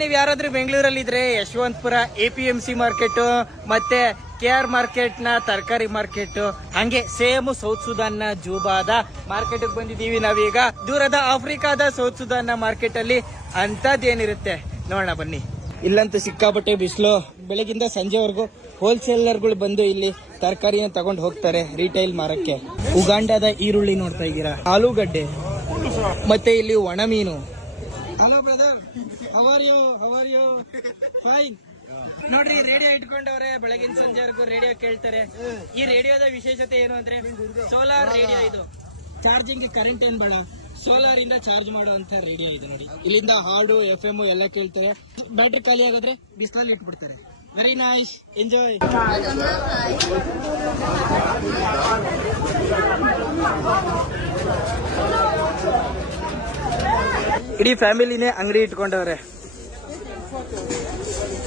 ನೀವು ಯಾರಾದ್ರೂ ಬೆಂಗಳೂರಲ್ಲಿ ಇದ್ರೆ Yeshwanthpur A P M C market ಮತ್ತೆ ಕೆ ಆರ್ ಮಾರ್ಕೆಟ್ನ ತರಕಾರಿ ಮಾರ್ಕೆಟ್ ಹಂಗೆ ಸೇಮ್ ಸೌತ್ ಸುದಾನ್ನ ಜೂಬಾದ ಮಾರ್ಕೆಟ್ ಬಂದಿದೀವಿ ನಾವೀಗ. ದೂರದ ಆಫ್ರಿಕಾದ ಸೌತ್ ಸುದಾನ್ನ ಮಾರ್ಕೆಟ್ ಅಲ್ಲಿ ಅಂತದೇನಿರುತ್ತೆ ನೋಡೋಣ ಬನ್ನಿ. ಇಲ್ಲಂತೂ ಸಿಕ್ಕಾಪಟ್ಟೆ ಬಿಸಿಲು. ಬೆಳಗಿಂದ ಸಂಜೆವರೆಗೂ ಹೋಲ್ಸೇಲರ್ಗಳು ಬಂದು ಇಲ್ಲಿ ತರಕಾರಿನ ತಗೊಂಡು ಹೋಗ್ತಾರೆ ರಿಟೈಲ್ ಮಾರಕ್ಕೆ. ಉಗಾಂಡದ ಈರುಳ್ಳಿ ನೋಡ್ತಾ ಇದ್ದೀರಾ? ಆಲೂಗಡ್ಡೆ. ಮತ್ತೆ ಇಲ್ಲಿ ಒಣ ಮೀನು. Hello brother how are you how are you fine ನೋಡ್ರಿ ರೇಡಿಯೋ ಇಟ್ಕೊಂಡವ್ರೆ, ಬೆಳಗಿನ ಸಂಜೆವರೆಗೂ ರೇಡಿಯೋ ಕೇಳ್ತಾರೆ. ಈ ರೇಡಿಯೋದ ವಿಶೇಷತೆ ಏನು ಅಂದ್ರೆ ಸೋಲಾರ್ ರೇಡಿಯೋ ಇದು. ಚಾರ್ಜಿಂಗ್ ಕರೆಂಟ್ ಏನ್ ಬೇಡ. ಸೋಲಾರ್ ಇಂದ ಚಾರ್ಜ್ ಮಾಡುವಂತ ರೇಡಿಯೋ ಇದು ನೋಡಿ. ಇಲ್ಲಿಂದ ಹಾಡು ಎಫ್ ಎಂ ಎಲ್ಲ ಕೇಳ್ತಾರೆ. ಬ್ಯಾಟ್ರಿ ಖಾಲಿ ಆಗಿದ್ರೆ ಬಿಸಿಲಲ್ಲಿ ಇಟ್ಬಿಡ್ತಾರೆ. ವೆರಿ ನೈಸ್ ಎಂಜಾಯ್ ಇಡೀ ಫ್ಯಾಮಿಲಿನೇ ಅಂಗಡಿ ಇಟ್ಕೊಂಡವ್ರೆ.